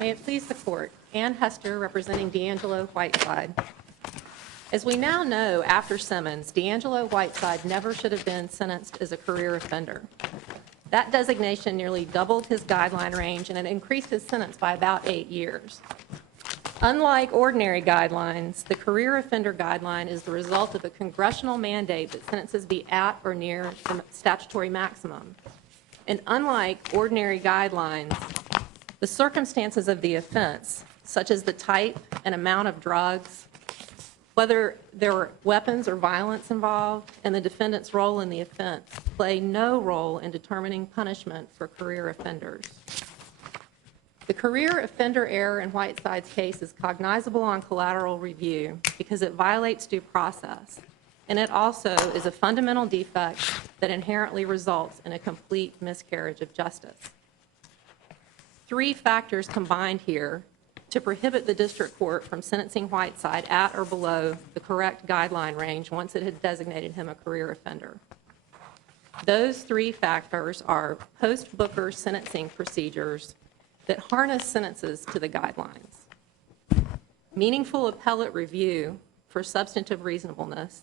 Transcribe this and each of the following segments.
May it please the Court, Ann Hester representing Deangelo Whiteside. As we now know, after Simmons, Deangelo Whiteside never should have been sentenced as a career offender. That designation nearly doubled his guideline range, and it increased his sentence by about 8 years. Unlike ordinary guidelines, the career offender guideline is the result of a congressional mandate that sentences be at or near the statutory maximum. And unlike ordinary guidelines, the circumstances of the offense, such as the type and amount of drugs, whether there were weapons or violence involved, and the defendant's role in the offense, play no role in determining punishment for career offenders. The career offender error in Whiteside's case is cognizable on collateral review because it violates due process, and it also is a fundamental defect that inherently results in a complete miscarriage of justice. 3 factors combined here to prohibit the district court from sentencing Whiteside at or below the correct guideline range once it had designated him a career offender. Those 3 factors are post-Booker sentencing procedures that harness sentences to the guidelines, meaningful appellate review for substantive reasonableness,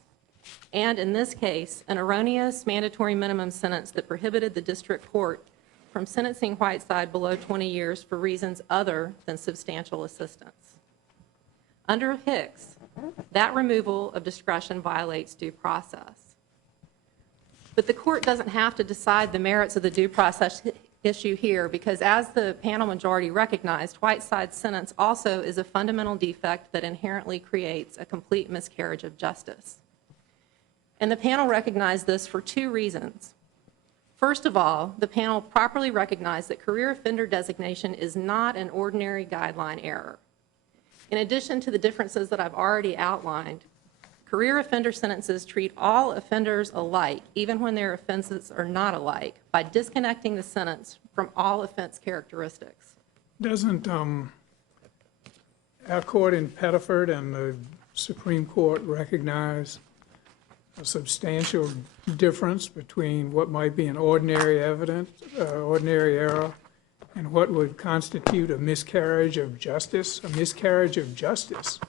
and in this case, an erroneous mandatory minimum sentence that prohibited the district court from sentencing Whiteside below 20 years for reasons other than substantial assistance. Under Hicks, that removal of discretion violates due process. But the court doesn't have to decide the merits of the due process issue here because, as the panel majority recognized, Whiteside's sentence also is a fundamental defect that inherently creates a complete miscarriage of justice. And the panel recognized this for 2 reasons. First of all, the panel properly recognized that career offender designation is not an ordinary guideline error. In addition to the differences that I've already outlined, career offender sentences treat all offenders alike, even when their offenses are not alike, by disconnecting the sentence from all offense characteristics. Doesn't our court in Pettiford and the Supreme Court recognize a substantial difference between what might be an ordinary ordinary error, and what would constitute a miscarriage of justice? A miscarriage of justice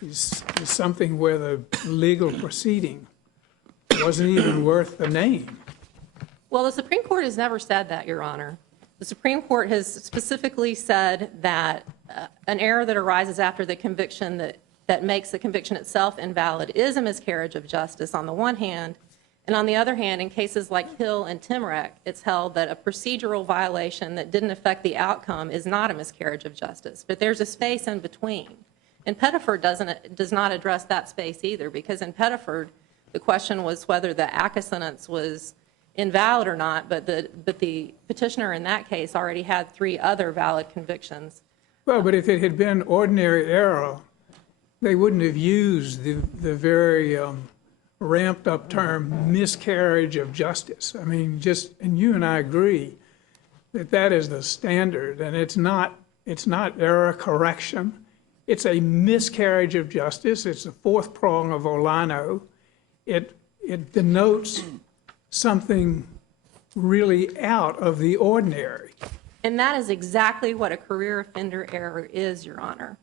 is something where the legal proceeding wasn't even worth the name. Well, the Supreme Court has never said that, Your Honor. The Supreme Court has specifically said that an error that arises after the conviction that makes the conviction itself invalid is a miscarriage of justice on the one hand, and on the other hand, in cases like Hill and Timrek, it's held that a procedural violation that didn't affect the outcome is not a miscarriage of justice, but there's a space in between. And Pettiford does not address that space either, because in Pettiford, the question was whether the ACCA sentence was invalid or not, but the petitioner in that case already had 3 other valid convictions. Well, but if it had been ordinary error, they wouldn't have used the very ramped up term miscarriage of justice. I mean, and you and I agree that that is the standard, and it's not error correction. It's a miscarriage of justice. It's the 4th prong of Olano. It denotes something really out of the ordinary. And that is exactly what a career offender error is, Your Honor,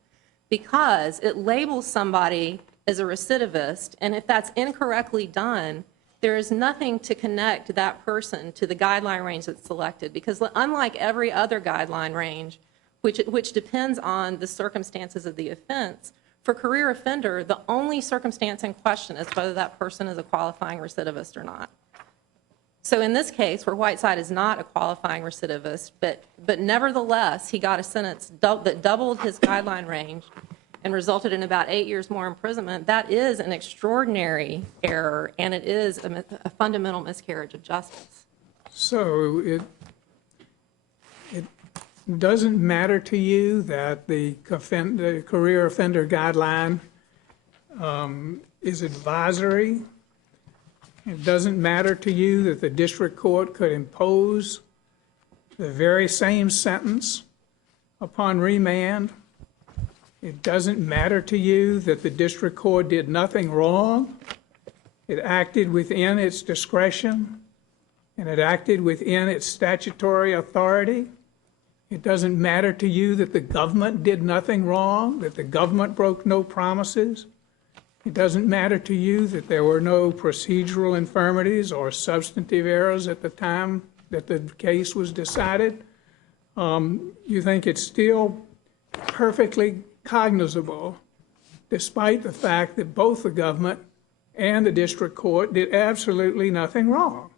because it labels somebody as a recidivist, and if that's incorrectly done, there is nothing to connect that person to the guideline range that's selected, because unlike every other guideline range, which depends on the circumstances of the offense, for career offender, the only circumstance in question is whether that person is a qualifying recidivist or not. So in this case, where Whiteside is not a qualifying recidivist, but nevertheless, he got a sentence that doubled his guideline range and resulted in about 8 years more imprisonment, that is an extraordinary error, and it is a fundamental miscarriage of justice. So it doesn't matter to you that the career offender guideline is advisory? It doesn't matter to you that the district court could impose the very same sentence upon remand? It doesn't matter to you that the district court did nothing wrong? It acted within its discretion, and it acted within its statutory authority? It doesn't matter to you that the government did nothing wrong, that the government broke no promises. It doesn't matter to you that there were no procedural infirmities or substantive errors at the time that the case was decided. You think it's still perfectly cognizable, despite the fact that both the government and the district court did absolutely nothing wrong.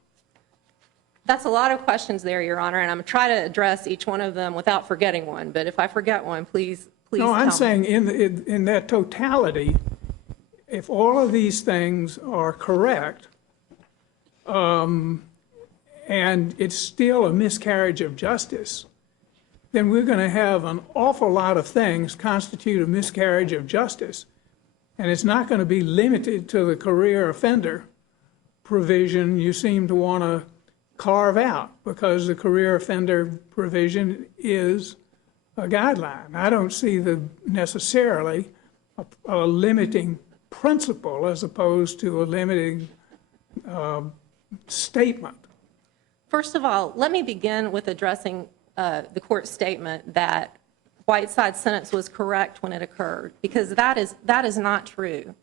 That's a lot of questions there, Your Honor, and I'm going to try to address each one of them without forgetting one. But if I forget one, please No, I'm tell saying me. in that totality, if all of these things are correct, and it's still a miscarriage of justice, then we're going to have an awful lot of things constitute a miscarriage of justice. And it's not going to be limited to the career offender provision you seem to want to carve out, because the career offender provision is a guideline. I don't see necessarily a limiting principle as opposed to a limiting statement. First of all, let me begin with addressing the court's statement that Whiteside's sentence was correct when it occurred, because that is not true.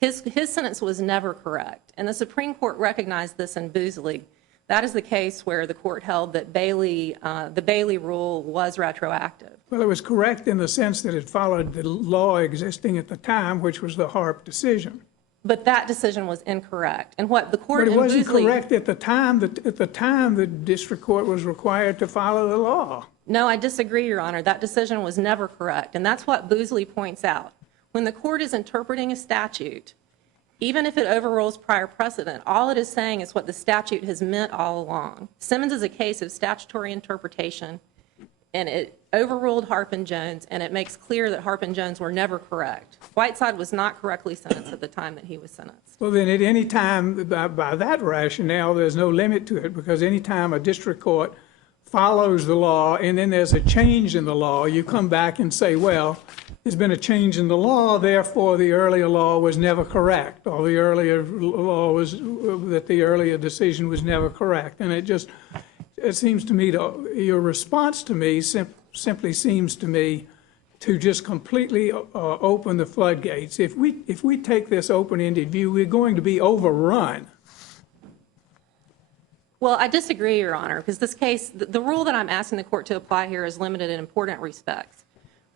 His sentence was never correct, and the Supreme Court recognized this in Boozley. That is the case where the court held that the Bailey rule was retroactive. Well, it was correct in the sense that it followed the law existing at the time, which was the Harp decision. But that decision was incorrect. And what the court But it in wasn't Boozley, correct at the time. At the time, the district court was required to follow the law. No, I disagree, Your Honor. That decision was never correct, and that's what Boozley points out. When the court is interpreting a statute, even if it overrules prior precedent, all it is saying is what the statute has meant all along. Simmons is a case of statutory interpretation, and it overruled Harp and Jones, and it makes clear that Harp and Jones were never correct. Whiteside was not correctly sentenced at the time that he was sentenced. Well, then at any time, by that rationale, there's no limit to it, because any time a district court follows the law and then there's a change in the law, you come back and say, well, there's been a change in the law, therefore the earlier law was never correct, or the earlier law was, that the earlier decision was never correct. And it seems to me, your response to me simply seems to me to just completely open the floodgates. If we take this open-ended view, we're going to be overrun. Well, I disagree, Your Honor, because this case, the rule that I'm asking the court to apply here is limited in important respects.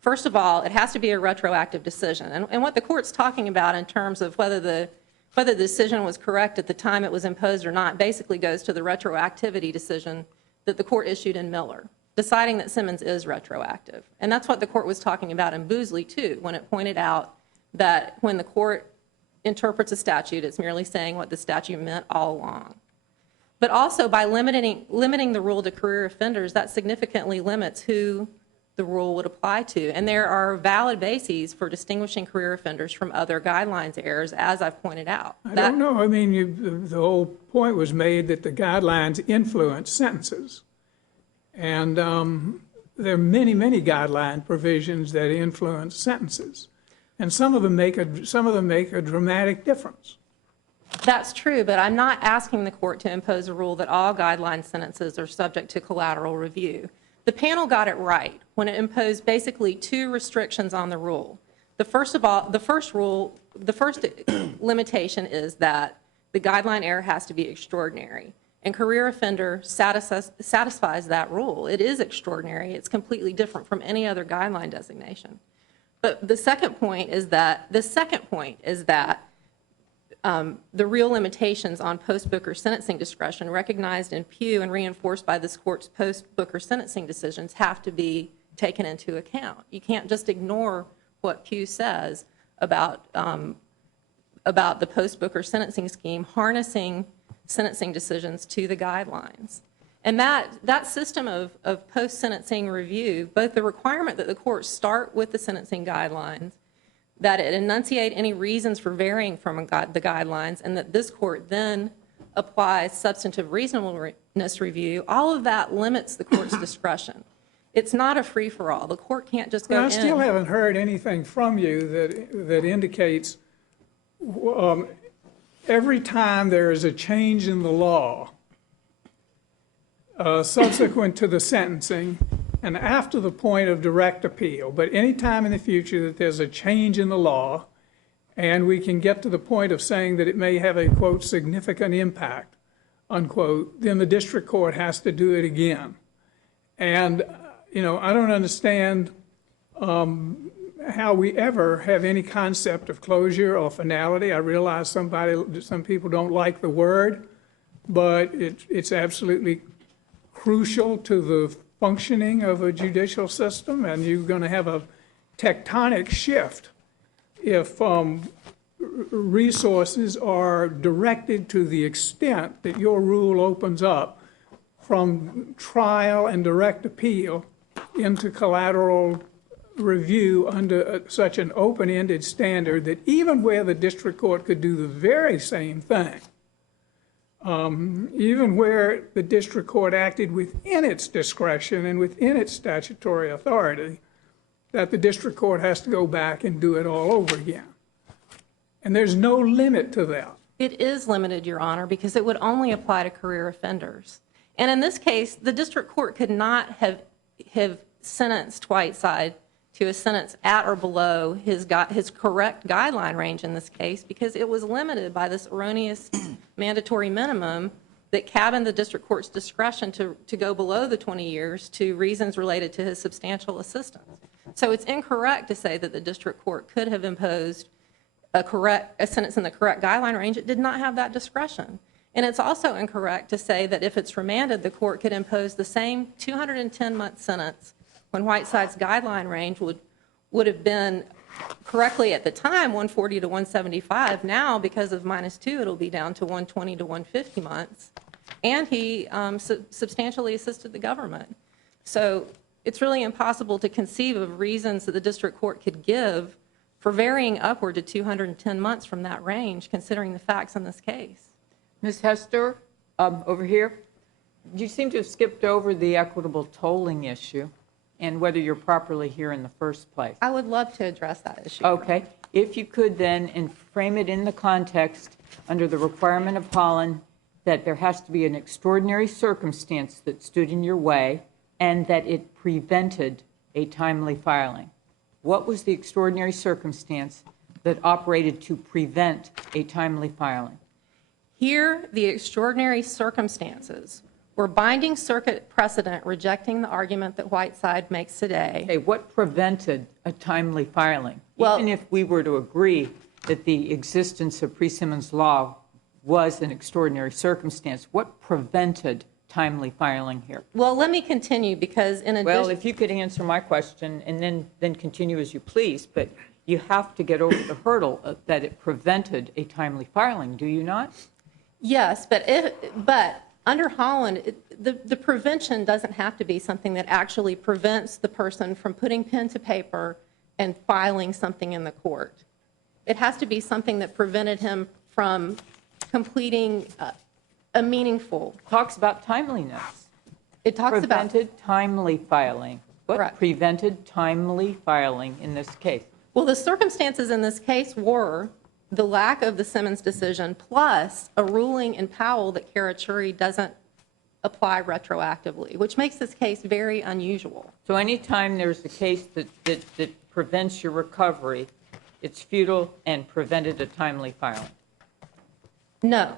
First of all, it has to be a retroactive decision. And what the court's talking about in terms of whether the decision was correct at the time it was imposed or not basically goes to the retroactivity decision that the court issued in Miller, deciding that Simmons is retroactive. And that's what the court was talking about in Boozley, too, when it pointed out that when the court interprets a statute, it's merely saying what the statute meant all along. But also, by limiting the rule to career offenders, that significantly limits who the rule would apply to. And there are valid bases for distinguishing career offenders from other guidelines errors, as I've pointed out. I don't know. I mean, the whole point was made that the guidelines influence sentences. And there are many, many guideline provisions that influence sentences. And some of them make a dramatic difference. That's true, but I'm not asking the court to impose a rule that all guideline sentences are subject to collateral review. The panel got it right when it imposed basically two restrictions on the rule. The first limitation is that the guideline error has to be extraordinary, and career offender satisfies that rule. It is extraordinary. It's completely different from any other guideline designation. But the second point is that the real limitations on post-Booker sentencing discretion recognized in Pew and reinforced by this court's post-Booker sentencing decisions have to be taken into account. You can't just ignore what Pew says about the post-Booker sentencing scheme harnessing sentencing decisions to the guidelines. And that system of post-sentencing review, both the requirement that the court start with the sentencing guidelines, that it enunciate any reasons for varying from the guidelines, and that this court then applies substantive reasonableness review, all of that limits the court's discretion. It's not a free-for-all. The court can't just go in. I still haven't heard anything from you that indicates every time there is a change in the law subsequent to the sentencing, and after the point of direct appeal, but any time in the future that there's a change in the law, and we can get to the point of saying that it may have a, quote, significant impact, unquote, then the district court has to do it again. And, I don't understand how we ever have any concept of closure or finality. I realize some people don't like the word, but it's absolutely crucial to the functioning of a judicial system, and you're going to have a tectonic shift if resources are directed to the extent that your rule opens up from trial and direct appeal into collateral review under such an open-ended standard that even where the district court could do the very same thing, even where the district court acted within its discretion and within its statutory authority, that the district court has to go back and do it all over again. And there's no limit to that. It is limited, Your Honor, because it would only apply to career offenders. And in this case, the district court could not have sentenced Whiteside to a sentence at or below his correct guideline range in this case, because it was limited by this erroneous mandatory minimum that cabined the district court's discretion to go below the 20 years to reasons related to his substantial assistance. So it's incorrect to say that the district court could have imposed a sentence in the correct guideline range. It did not have that discretion. And it's also incorrect to say that if it's remanded, the court could impose the same 210-month sentence when Whiteside's guideline range would have been correctly at the time 140 to 175. Now, because of -2, it'll be down to 120 to 150 months. And he substantially assisted the government. So it's really impossible to conceive of reasons that the district court could give for varying upward to 210 months from that range, considering the facts in this case. Ms. Hester, over here, you seem to have skipped over the equitable tolling issue and whether you're properly here in the first place. I would love to address that issue. Okay. If you could then, and frame it in the context under the requirement of Holland that there has to be an extraordinary circumstance that stood in your way and that it prevented a timely filing. What was the extraordinary circumstance that operated to prevent a timely filing? Here, the extraordinary circumstances were binding circuit precedent rejecting the argument that Whiteside makes today. Okay, what prevented a timely filing? Well, even if we were to agree that the existence of pre-Simmons law was an extraordinary circumstance, what prevented timely filing here? Well, let me continue because in addition... Well, if you could answer my question and then continue as you please, but you have to get over the hurdle that it prevented a timely filing, do you not? Yes, but under Holland, the prevention doesn't have to be something that actually prevents the person from putting pen to paper and filing something in the court. It has to be something that prevented him from completing a meaningful... Talks about timeliness. It talks about... Prevented timely filing. What Correct. prevented timely filing in this case? Well, the circumstances in this case were the lack of the Simmons decision plus a ruling in Powell that Carachuri doesn't apply retroactively, which makes this case very unusual. So anytime there's a case that prevents your recovery, it's futile and prevented a timely filing? No.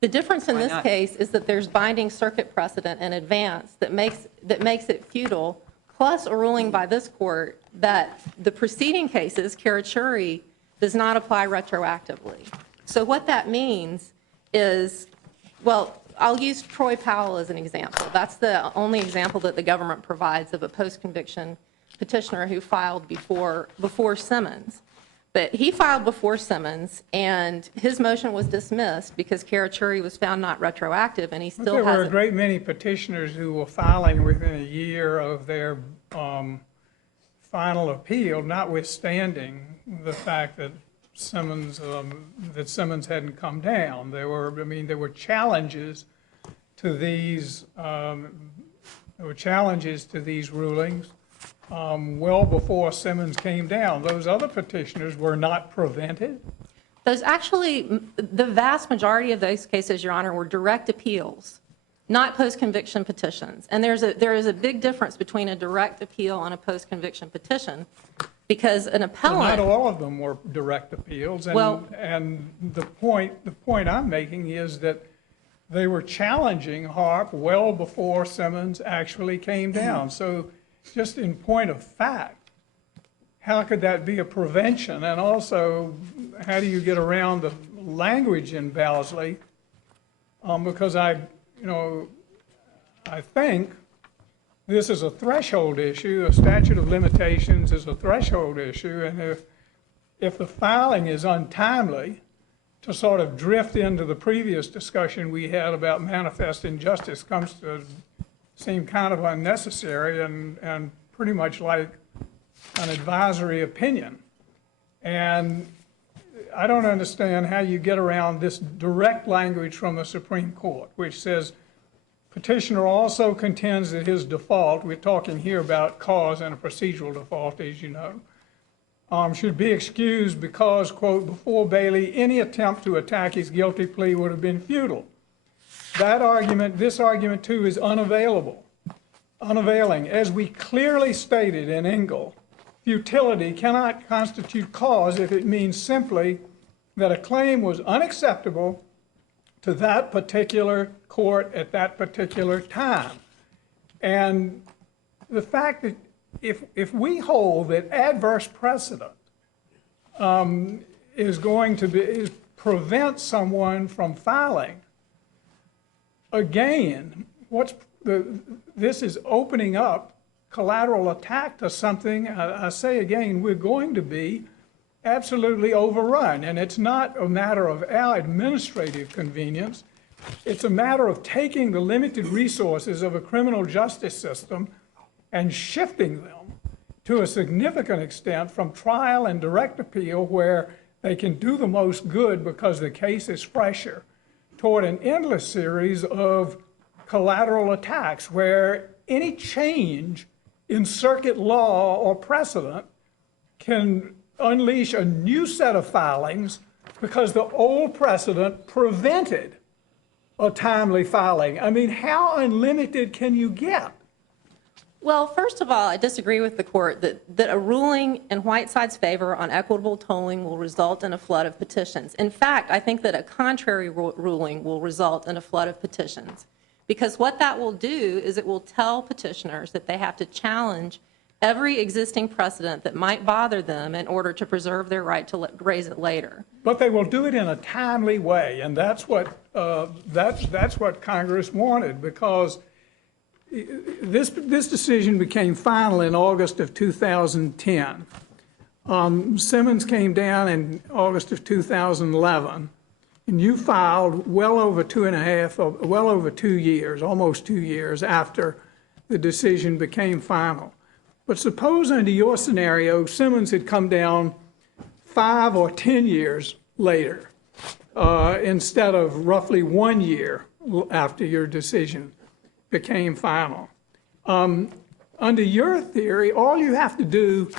The difference in Why this not? case is that there's binding circuit precedent in advance that makes it futile, plus a ruling by this court that the preceding cases, Carachuri, does not apply retroactively. So what that means is, well, I'll use Troy Powell as an example. That's the only example that the government provides of a post-conviction petitioner who filed before Simmons. But he filed before Simmons, and his motion was dismissed because Carachuri was found not retroactive, and he still hasn't. There were a great many petitioners who were filing within a year of their final appeal, notwithstanding the fact that Simmons hadn't come down. There were challenges to these rulings well before Simmons came down. Those other petitioners were not prevented. Those actually, the vast majority of those cases, Your Honor, were direct appeals Not post-conviction petitions. And there is a big difference between a direct appeal and a post-conviction petition, because an appellant... Not all of them were direct appeals. And the point I'm making is that they were challenging Harp well before Simmons actually came down. So just in point of fact, how could that be a prevention? And also, how do you get around the language in Bowsley? Because I think this is a threshold issue. A statute of limitations is a threshold issue. And if the filing is untimely, to sort of drift into the previous discussion we had about manifest injustice comes to seem kind of unnecessary and pretty much like an advisory opinion. And I don't understand how you get around this direct language from the Supreme Court, which says petitioner also contends that his default, we're talking here about cause and a procedural default, as you know, should be excused because, quote, before Bailey, any attempt to attack his guilty plea would have been futile. That argument, this argument too, is unavailing. As we clearly stated in Engel, futility cannot constitute cause if it means simply that a claim was unacceptable to that particular court at that particular time. And the fact that if we hold that adverse precedent is going to prevent someone from filing, again, this is opening up collateral attack to something, I say again, we're going to be absolutely overrun. And it's not a matter of our administrative convenience. It's a matter of taking the limited resources of a criminal justice system and shifting them to a significant extent from trial and direct appeal, where they can do the most good because the case is fresher, toward an endless series of collateral attacks where any change in circuit law or precedent can unleash a new set of filings because the old precedent prevented a timely filing. I mean, how unlimited can you get? Well, first of all, I disagree with the court that a ruling in Whiteside's favor on equitable tolling will result in a flood of petitions. In fact, I think that a contrary ruling will result in a flood of petitions, because what that will do is it will tell petitioners that they have to challenge every existing precedent that might bother them in order to preserve their right to raise it later. But they will do it in a timely way, and that's what Congress wanted, because this decision became final in August of 2010. Simmons came down in August of 2011, and you filed well over 2 years, almost 2 years after the decision became final. But suppose under your scenario, Simmons had come down 5 or 10 years later, instead of roughly 1 year after your decision became final. Under your theory, all you have to do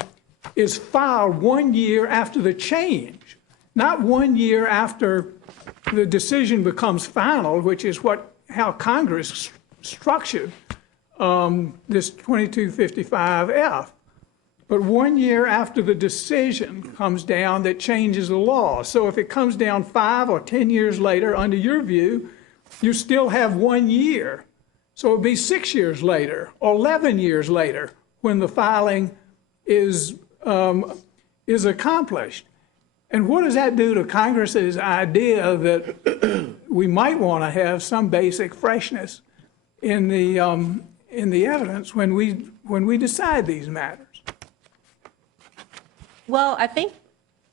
is file 1 year after the change, not 1 year after the decision becomes final, which is how Congress structured this 2255F. But 1 year after the decision comes down that changes the law. So if it comes down 5 or 10 years later, under your view, you still have 1 year. So it would be 6 years later or 11 years later when the filing is accomplished. And what does that do to Congress's idea that we might want to have some basic freshness in the evidence when we decide these matters? Well, I think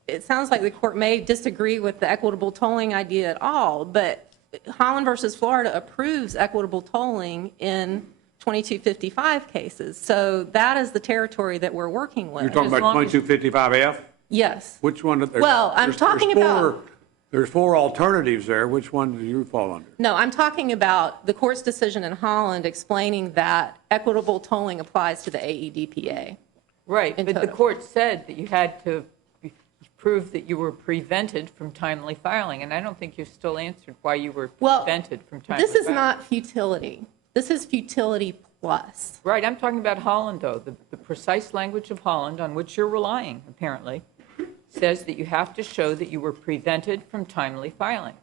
it sounds like the court may disagree with the equitable tolling idea at all, but Holland versus Florida approves equitable tolling in 2255 cases. So that is the territory that we're working with. You're talking about 2255F? Yes. Which one? Well, I'm talking about... There's 4 alternatives there. Which one do you fall under? No, I'm talking about the court's decision in Holland explaining that equitable tolling applies to the AEDPA. Right, but the court said that you had to prove that you were prevented from timely filing, and I don't think you've still answered why you were Well, prevented from timely filing. this is not futility. This is futility plus. Right, I'm talking about Holland, though. The precise language of Holland, on which you're relying, apparently, says that you have to show that you were prevented from timely filing.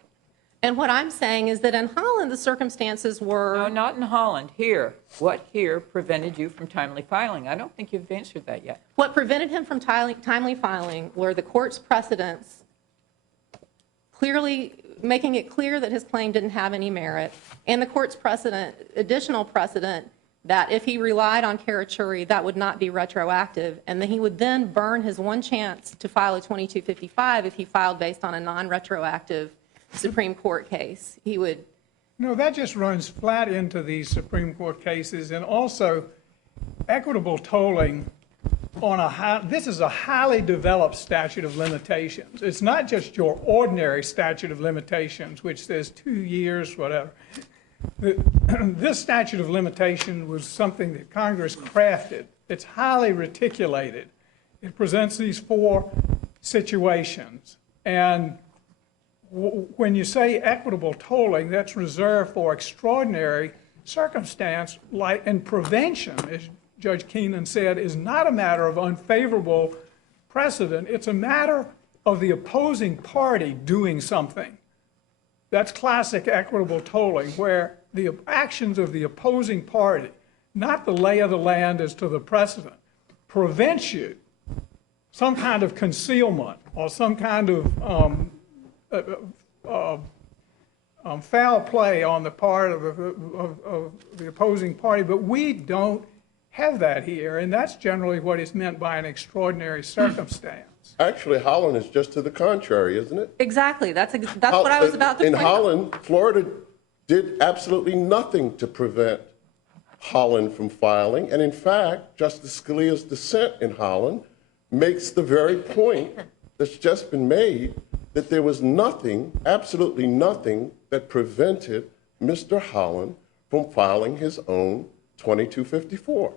And what I'm saying is that in Holland, the circumstances were... No, not in Holland. Here. What here prevented you from timely filing? I don't think you've answered that yet. What prevented him from timely filing were the court's precedents clearly making it clear that his claim didn't have any merit, and the court's precedent, additional precedent, that if he relied on Karachuri, that would not be retroactive, and that he would then burn his one chance to file a 2255 if he filed based on a non-retroactive Supreme Court case. He would... No, that just runs flat into these Supreme Court cases, and also equitable tolling on this is a highly developed statute of limitations. It's not just your ordinary statute of limitations, which says 2 years, whatever. This statute of limitation was something that Congress crafted. It's highly reticulated. It presents these 4 situations, and when you say equitable tolling, that's reserved for extraordinary circumstance, like, and prevention, as Judge Keenan said, is not a matter of unfavorable precedent. It's a matter of the opposing party doing something. That's classic equitable tolling, where the actions of the opposing party, not the lay of the land as to the precedent, prevents you some kind of concealment or some kind of foul play on the part of the opposing party, but we don't have that here, and that's generally what is meant by an extraordinary circumstance. Actually, Holland is just to the contrary, isn't it? Exactly. That's what I was about to In point out. Holland, Florida did absolutely nothing to prevent Holland from filing, and in fact, Justice Scalia's dissent in Holland makes the very point that's just been made, that there was nothing, absolutely nothing, that prevented Mr. Holland from filing his own 2254.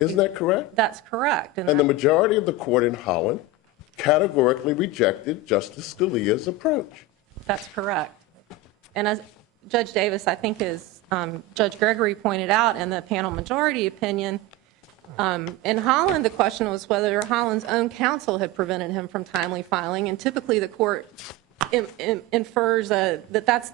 Isn't that correct? That's correct. And the majority of the court in Holland categorically rejected Justice Scalia's approach. That's correct. And as Judge Davis, I think, as Judge Gregory pointed out in the panel majority opinion, in Holland, the question was whether Holland's own counsel had prevented him from timely filing, and typically the court infers that that's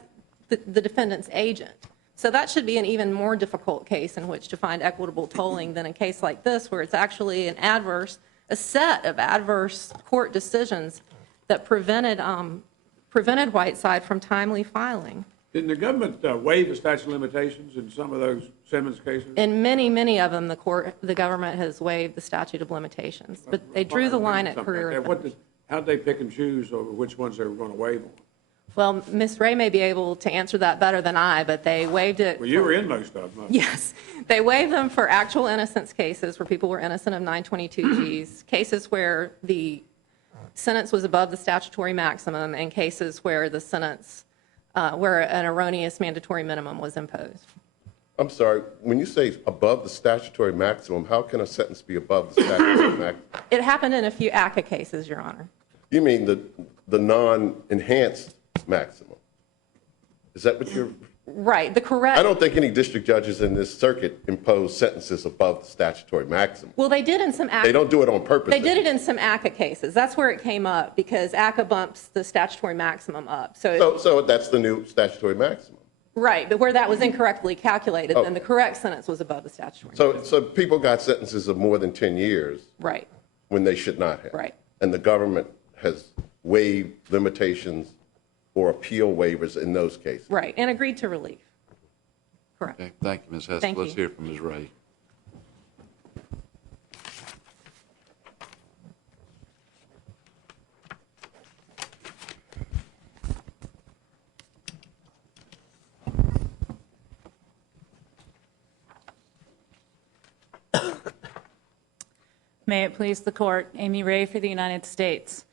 the defendant's agent. So that should be an even more difficult case in which to find equitable tolling than a case like this, where it's actually a set of adverse court decisions that prevented Whiteside from timely filing. Didn't the government waive the statute of limitations in some of those Simmons cases? In many, many of them, the government has waived the statute of limitations, but they drew the line at career offenders. How'd they pick and choose over which ones they were going to waive on? Well, Ms. Ray may be able to answer that better than I, but they waived it. Well, you were in most of them. Yes. They waived them for actual innocence cases where people were innocent of 922Gs, cases where the sentence was above the statutory maximum, and cases where the sentence, where an erroneous mandatory minimum was imposed. I'm sorry, when you say above the statutory maximum, how can a sentence be above the statutory maximum? It happened in a few ACCA cases, Your Honor. You mean the non-enhanced maximum? Is that what you're... Right. The correct... I don't think any district judges in this circuit impose sentences above the statutory maximum. Well, they did in some ACCA... They don't do it on purpose. They did it in some ACCA cases. That's where it came up, because ACCA bumps the statutory maximum up. So that's the new statutory maximum. Right, but where that was incorrectly calculated, then the correct sentence was above the statutory maximum. So people got sentences of more than 10 years. Right. When they should not have. Right. And the government has waived limitations or appeal waivers in those cases. Right, and agreed to relief. Correct. Okay, thank you, Ms. Hess. Thank Let's you. hear from Ms. Ray. May it please the Court, Amy Ray for the United States.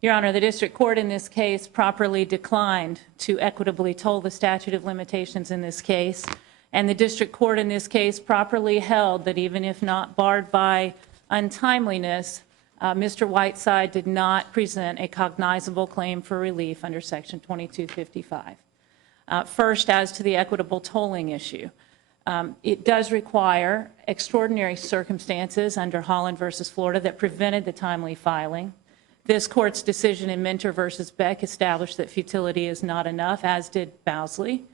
Your Honor, the district court in this case properly declined to equitably toll the statute of limitations in this case, and the district court in this case properly held that even if not barred by untimeliness, Mr. Whiteside did not present a cognizable claim for relief under Section 2255. First, as to the equitable tolling issue, it does require extraordinary circumstances under Holland versus Florida that prevented the timely filing. This court's decision in Minter versus Beck established that futility is not enough, as did Bowsley.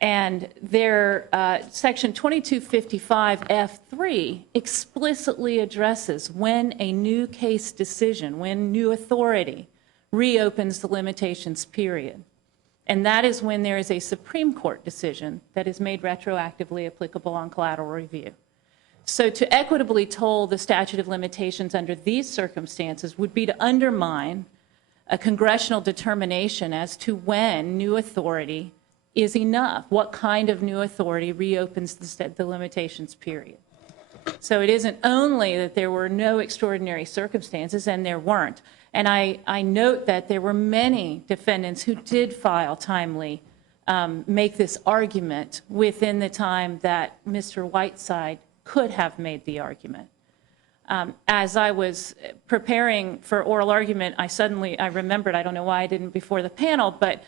And their Section 2255F3 explicitly addresses when a new case decision, when new authority reopens the limitations period. And that is when there is a Supreme Court decision that is made retroactively applicable on collateral review. So to equitably toll the statute of limitations under these circumstances would be to undermine a congressional determination as to when new authority is enough, what kind of new authority reopens the limitations period. So it isn't only that there were no extraordinary circumstances, and there weren't. And I note that there were many defendants who did file timely, make this argument within the time that Mr. Whiteside could have made the argument. As I was preparing for oral argument, I remembered, I don't know why I didn't before the panel, but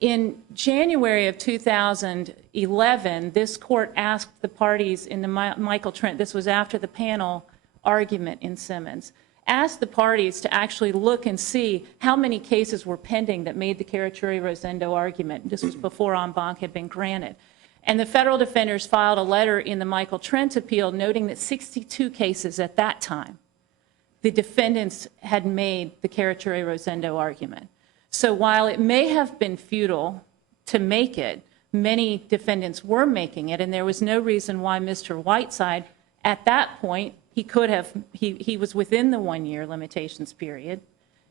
in January of 2011, this court asked the parties in the Michael Trent, this was after the panel argument in Simmons, asked the parties to actually look and see how many cases were pending that made the Carachuri-Rosendo argument. This was before en banc had been granted. And the federal defenders filed a letter in the Michael Trent appeal noting that 62 cases at that time, the defendants had made the Carachuri-Rosendo argument. So while it may have been futile to make it, many defendants were making it, and there was no reason why Mr. Whiteside, at that point, he was within the 1-year limitations period.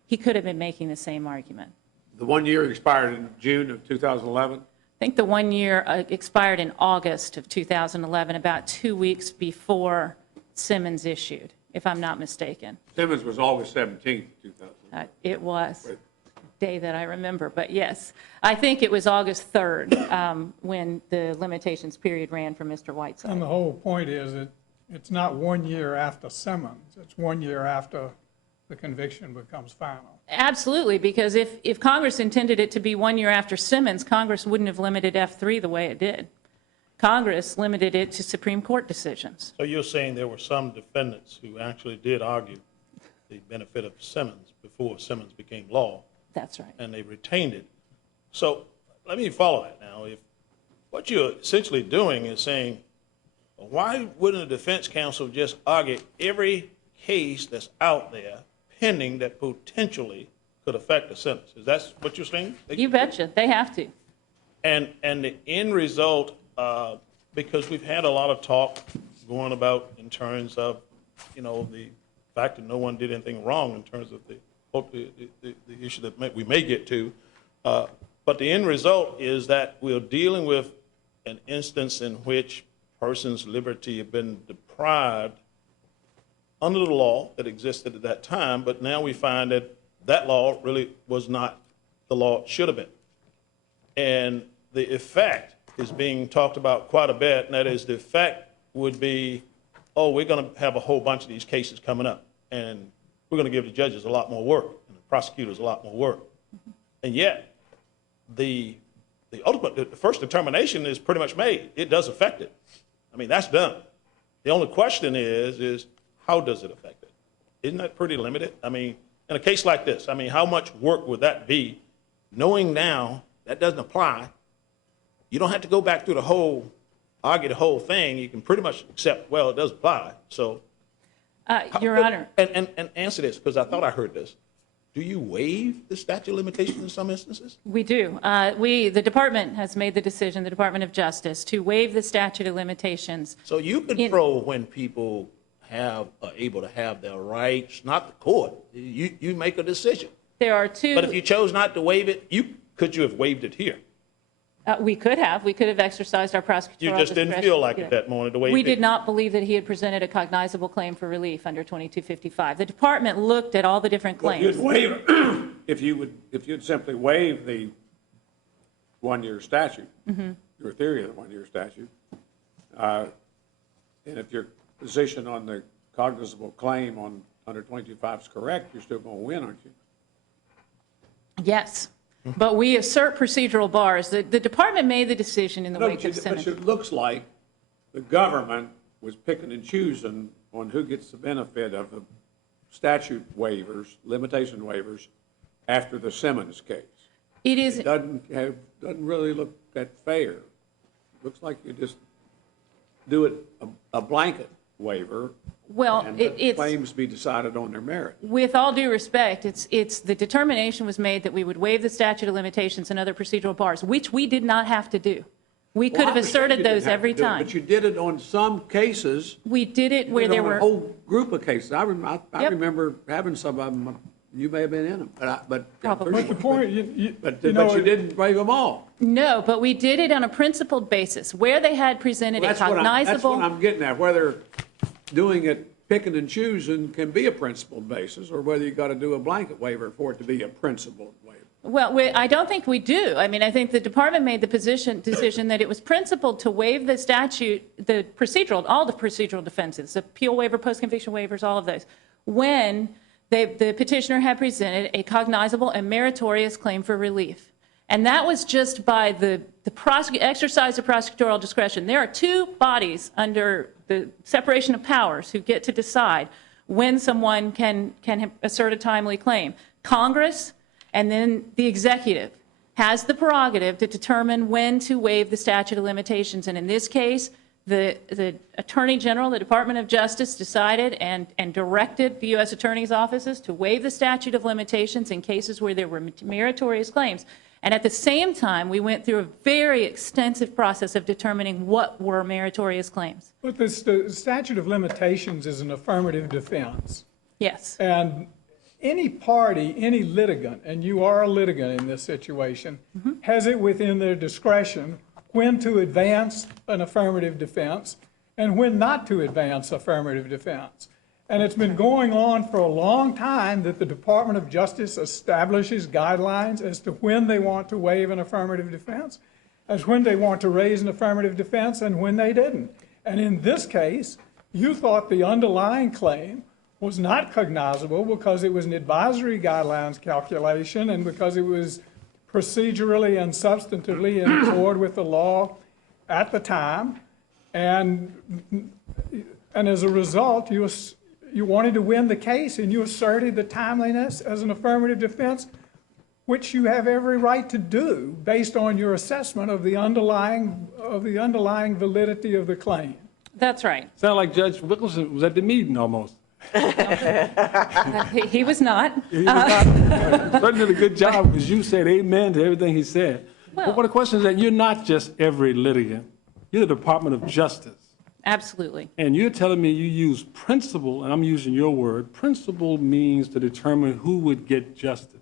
He could have been making the same argument. The 1 year expired in June of 2011? I think the 1 year expired in August of 2011, about 2 weeks before Simmons issued, if I'm not mistaken. Simmons was August 17th, 2011. It was. Right. Day that I remember, but yes, I think it was August 3rd when the limitations period ran for Mr. Whiteside. And the whole point is that it's not 1 year after Simmons, it's 1 year after the conviction becomes final. Absolutely, because if Congress intended it to be 1 year after Simmons, Congress wouldn't have limited F3 the way it did. Congress limited it to Supreme Court decisions. So you're saying there were some defendants who actually did argue the benefit of Simmons before Simmons became law. That's right. And they retained it. So let me follow that now. If what you're essentially doing is saying, why wouldn't a defense counsel just argue every case that's out there pending that potentially could affect a sentence? Is that what you're saying? You betcha. They have to. And the end result, because we've had a lot of talk going about in terms of, the fact that no one did anything wrong in terms of the issue that we may get to. But the end result is that we're dealing with an instance in which person's liberty have been deprived under the law that existed at that time, but now we find that that law really was not the law it should have been. And the effect is being talked about quite a bit, and that is the effect would be, we're going to have a whole bunch of these cases coming up, and we're going to give the judges a lot more work and the prosecutors a lot more work. And yet, the first determination is pretty much made. It does affect it. I mean, that's done. The only question is how does it affect it? Isn't that pretty limited? I mean, in a case like this, I mean, how much work would that be, knowing now that doesn't apply? You don't have to go back through argue the whole thing. You can pretty much accept, well, it does apply. So, Your Honor. And answer this, because I thought I heard this. Do you waive the statute of limitations in some instances? We do. The department has made the decision, the Department of Justice, to waive the statute of limitations. So you control when people are able to have their rights, not the court. You make a decision. There are two. But if you chose not to waive it, could you have waived it here? We could have. We could have exercised our prosecutorial discretion. You just didn't feel like it that morning to waive it? We did not believe that he had presented a cognizable claim for relief under 2255. The department looked at all the different claims. If you'd simply waive the 1 year statute, your theory of the 1 year statute, and if your position on the cognizable claim on under 22.5 is correct, you're still going to win, aren't you? Yes, but we assert procedural bars. The department made the decision in the No, wake of but Simmons. it looks like the government was picking and choosing on who gets the benefit of the statute waivers, limitation waivers, after the Simmons case. It is. It doesn't really look that fair. Looks like you just do it a blanket waiver. Well, And let it's. claims be decided on their merit. With all due respect, it's the determination was made that we would waive the statute of limitations and other procedural bars, which we did not have to do. We could Well, I have understand asserted you didn't those have to every do it, time. But you did it on some cases. We did it where You did it there on were. a whole group of cases. I Yep. remember having some of them. You may have been in them, but Probably. But the point, But you know, you didn't waive them all. No, but we did it on a principled basis, where they had presented a That's cognizable. what I'm getting at, whether doing it picking and choosing can be a principled basis, or whether you got to do a blanket waiver for it to be a principled waiver. Well, I don't think we do. I mean, I think the department made the decision that it was principled to waive the statute, all the procedural defenses, the appeal waiver, post-conviction waivers, all of those, when the petitioner had presented a cognizable and meritorious claim for relief. And that was just by the exercise of prosecutorial discretion. There are two bodies under the separation of powers who get to decide when someone can assert a timely claim. Congress and then the executive has the prerogative to determine when to waive the statute of limitations. And in this case, the Attorney General, the Department of Justice, decided and directed the U.S. Attorney's offices to waive the statute of limitations in cases where there were meritorious claims. And at the same time, we went through a very extensive process of determining what were meritorious claims. but the statute of limitations is an affirmative defense. Yes. And any party, any litigant, and you are a litigant in this situation, has it within their discretion when to advance an affirmative defense and when not to advance affirmative defense. And it's been going on for a long time that the Department of Justice establishes guidelines as to when they want to waive an affirmative defense, as when they want to raise an affirmative defense, and when they didn't. And in this case, you thought the underlying claim was not cognizable because it was an advisory guidelines calculation and because it was procedurally and substantively in accord with the law at the time. And as a result, you wanted to win the case and you asserted the timeliness as an affirmative defense, which you have every right to do based on your assessment of the underlying validity of the claim. That's right. Sound like Judge Wilkinson was at the meeting almost. He was not. He certainly did a good job because you said amen to everything he said. Well- But what the question is that you're not just every litigant. You're the Department of Justice. Absolutely. And you're telling me you use principle, and I'm using your word. Principle means to determine who would get justice.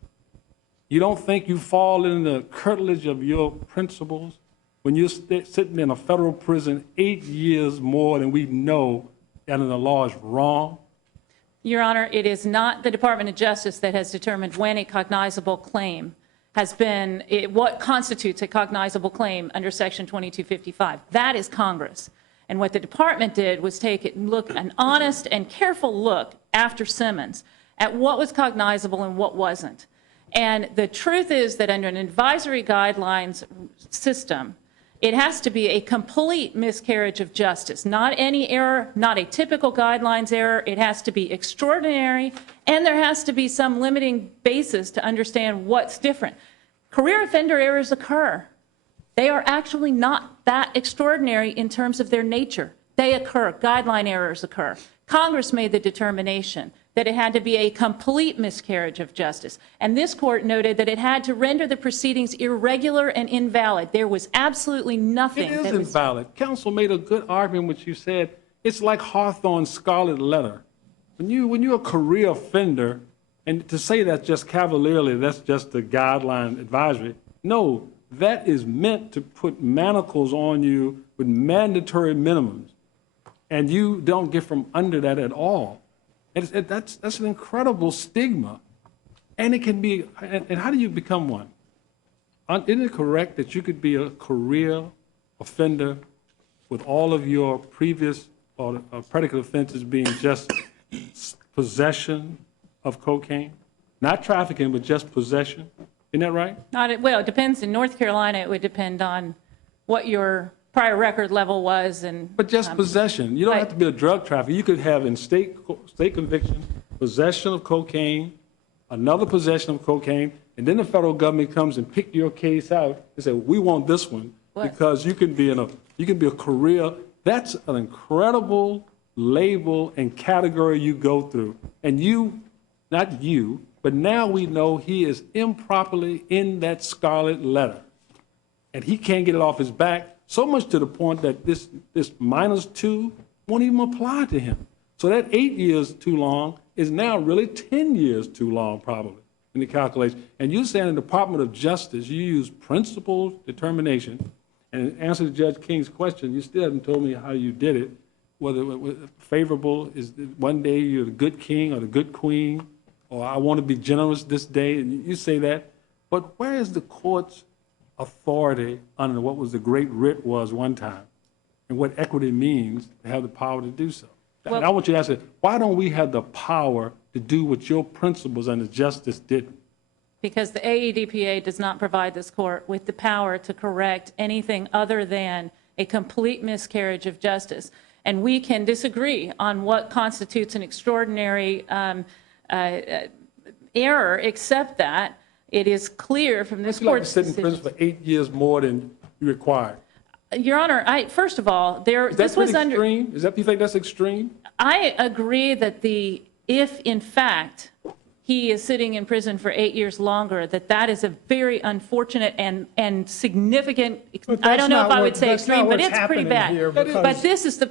You don't think you fall in the curtilage of your principles when you're sitting in a federal prison 8 years more than we know that the law is wrong? Your Honor, it is not the Department of Justice that has determined when a cognizable claim has been, what constitutes a cognizable claim under Section 2255. That is Congress. And what the department did was take an honest and careful look after Simmons at what was cognizable and what wasn't. And the truth is that under an advisory guidelines system, it has to be a complete miscarriage of justice, not any error, not a typical guidelines error. It has to be extraordinary, and there has to be some limiting basis to understand what's different. Career offender errors occur. They are actually not that extraordinary in terms of their nature. They occur. Guideline errors occur. Congress made the determination that it had to be a complete miscarriage of justice. And this court noted that it had to render the proceedings irregular and invalid. There was absolutely nothing It is that was... invalid. Counsel made a good argument when you said it's like Hawthorne's Scarlet Letter. When you're a career offender, and to say that just cavalierly, that's just the guideline advisory. No, that is meant to put manacles on you with mandatory minimums, and you don't get from under that at all. That's an incredible stigma, and it can be. And how do you become one? Isn't it correct that you could be a career offender with all of your previous or predicate offenses being just possession of cocaine? Not trafficking, but just possession? Isn't that right? Well, it depends. In North Carolina, it would depend on what your prior record level was and. But just possession. You don't have to be a drug trafficker. You could have in state conviction, possession of cocaine, another possession of cocaine, and then the federal government comes and pick your case out and say, we want this one because you can be a career. That's an incredible label and category you go through. And not you, but now we know he is improperly in that scarlet letter. And he can't get it off his back, so much to the point that this -2 won't even apply to him. So that 8 years too long is now really 10 years too long, probably, in the calculation. And you say in the Department of Justice, you use principled determination. And in answer to Judge King's question, you still haven't told me how you did it, whether it was favorable is one day you're the good king or the good queen, or I want to be generous this day, and you say that. But where is the court's authority under what was the great writ was one time, and what equity means to have the power to do so? And I want you to ask it, why don't we have the power to do what your principles under justice didn't? Because the AEDPA does not provide this court with the power to correct anything other than a complete miscarriage of justice. And we can disagree on what constitutes an extraordinary error, except that it is clear from this court's Like sitting in prison decision. for 8 years more than you required. Your Honor, first of all, this was under. Extreme? You think that's extreme? I agree that if in fact he is sitting in prison for 8 years longer, that is a very unfortunate and significant. I don't know if I would say extreme, but it's pretty bad. But this is the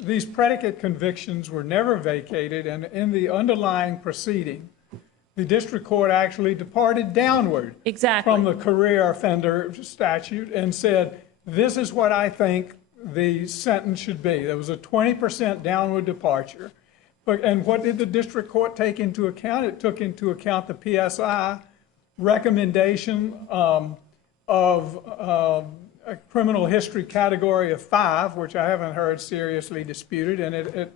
These predicate convictions were never vacated, and in the underlying proceeding, the district court actually departed downward from the career offender statute and said, this is what I think the sentence should be. There was a 20% downward departure. And what did the district court take into account? It took into account the PSI recommendation of a criminal history category of 5, which I haven't heard seriously disputed. And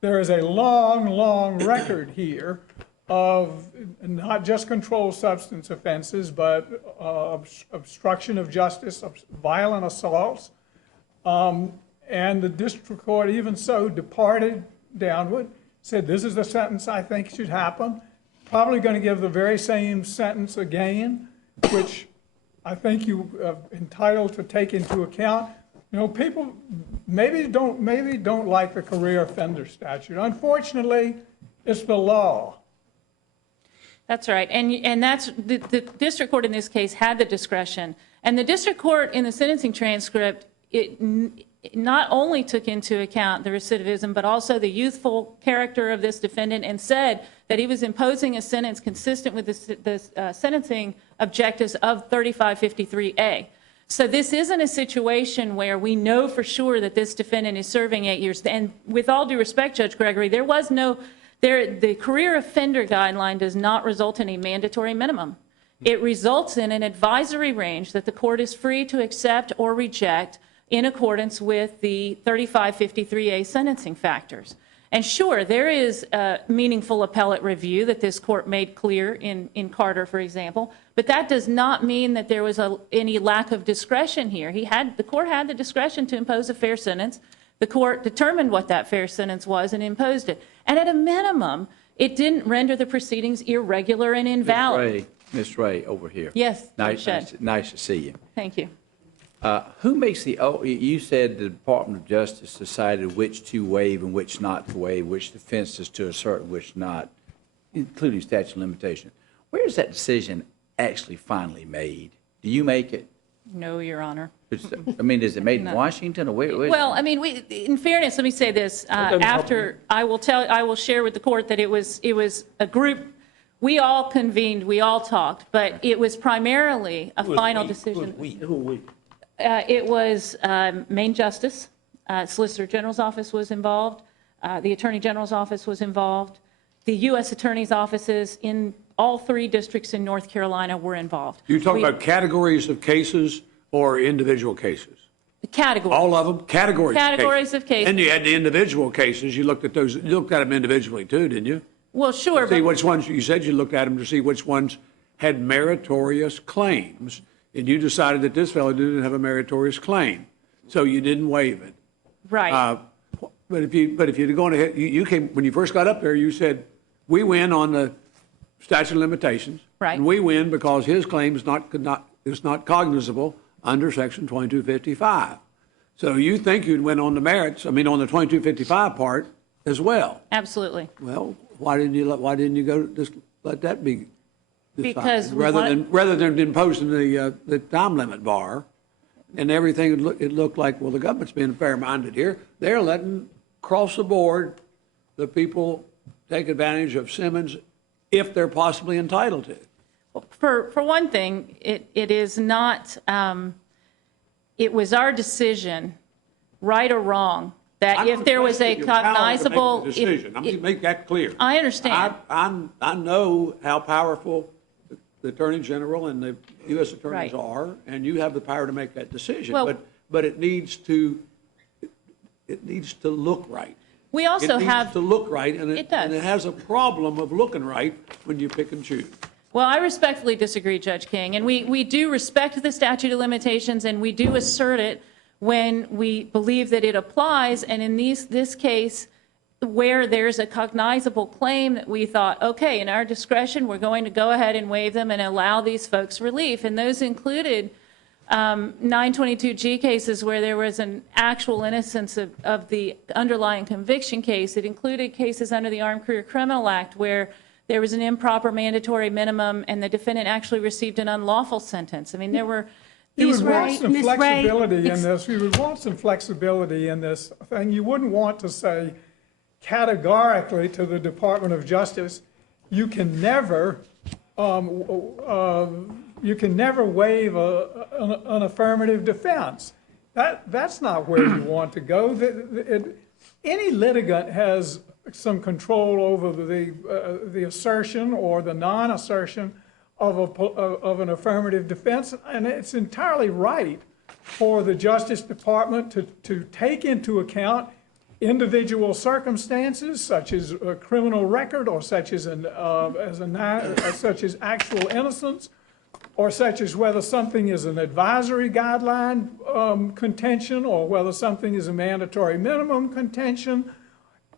there is a long, long record here of not just controlled substance offenses, but obstruction of justice, violent assaults. And the district court even so departed downward, said this is the sentence I think should happen. Probably going to give the very same sentence again, which I think you are entitled to take into account. You know, people maybe don't like the career offender statute. Unfortunately, it's the law. That's right. And that's the district court in this case had the discretion. And the district court in the sentencing transcript, it not only took into account the recidivism, but also the youthful character of this defendant, and said that he was imposing a sentence consistent with the sentencing objectives of 3553A. So this isn't a situation where we know for sure that this defendant is serving 8 years. And with all due respect, Judge Gregory, the career offender guideline does not result in a mandatory minimum. It results in an advisory range that the court is free to accept or reject in accordance with the 3553A sentencing factors. And sure, there is a meaningful appellate review that this court made clear in Carter, for example, but that does not mean that there was any lack of discretion here. The court had the discretion to impose a fair sentence. The court determined what that fair sentence was and imposed it. And at a minimum, it didn't render the proceedings irregular and invalid. Ms. Ray, over here. Yes, Nice to see you. Thank you. Who makes you said the Department of Justice decided which to waive and which not to waive, which defenses to assert and which not, including statute of limitation. Where is that decision actually finally made? Do you make it? No, Your Honor. Is it made in Washington or where? Well, I mean, in fairness, let me say this. After I will share with the court that it was a group. We all convened, we all talked, but it was primarily a final decision. Who we? It was Maine Justice, Solicitor General's office was involved, the Attorney General's office was involved, the U.S. Attorney's offices in all 3 districts in North Carolina were involved. You're talking about categories of cases or individual cases? Categories. All of them? Categories of cases. And you had the individual cases. You looked at those, you looked at them individually too, didn't you? Well, sure, See but which ones, you said you looked at them to see which ones had meritorious claims, and you decided that this fellow didn't have a meritorious claim, so you didn't waive it. right. But if you'd gone ahead, you came, when you first got up there, you said, we win on the statute of limitations. Right. And we win because his claim is not cognizable under section 2255. So you think you'd win on the merits, on the 2255 part as well. Absolutely. Well, why didn't you go, just let that be decided? Because we Rather than imposing the time limit bar and everything, it looked like, well, the government's being fair-minded here. They're letting, across the board, the people take advantage of Simmons if they're possibly entitled to. For one thing, it is not, it was our decision, right or wrong, that if there was a cognizable. Decision. I'm going to make that clear. I understand. I know how powerful the Attorney General and the U.S. attorneys Right. are, and you have the power to make that decision. Well- But it needs to look right. We also It have. needs to look right, and It does. and it has a problem of looking right when you pick and choose. Well, I respectfully disagree, Judge King, and we do respect the statute of limitations, and we do assert it when we believe that it applies, and in this case, where there's a cognizable claim that we thought, okay, in our discretion, we're going to go ahead and waive them and allow these folks relief, and those included 922G cases where there was an actual innocence of the underlying conviction case. It included cases under the Armed Career Criminal Act where there was an improper mandatory minimum and the defendant actually received an unlawful sentence. I mean, there were You these would were. want some Ms. Ray, flexibility in this. You would want some flexibility in this thing. You wouldn't want to say categorically to the Department of Justice, you can never waive an affirmative defense. That's not where you want to go. Any litigant has some control over the assertion or the non-assertion of an affirmative defense, and it's entirely right for the Justice Department to take into account individual circumstances, such as a criminal record, or such as such as actual innocence, or such as whether something is an advisory guideline contention, or whether something is a mandatory minimum contention.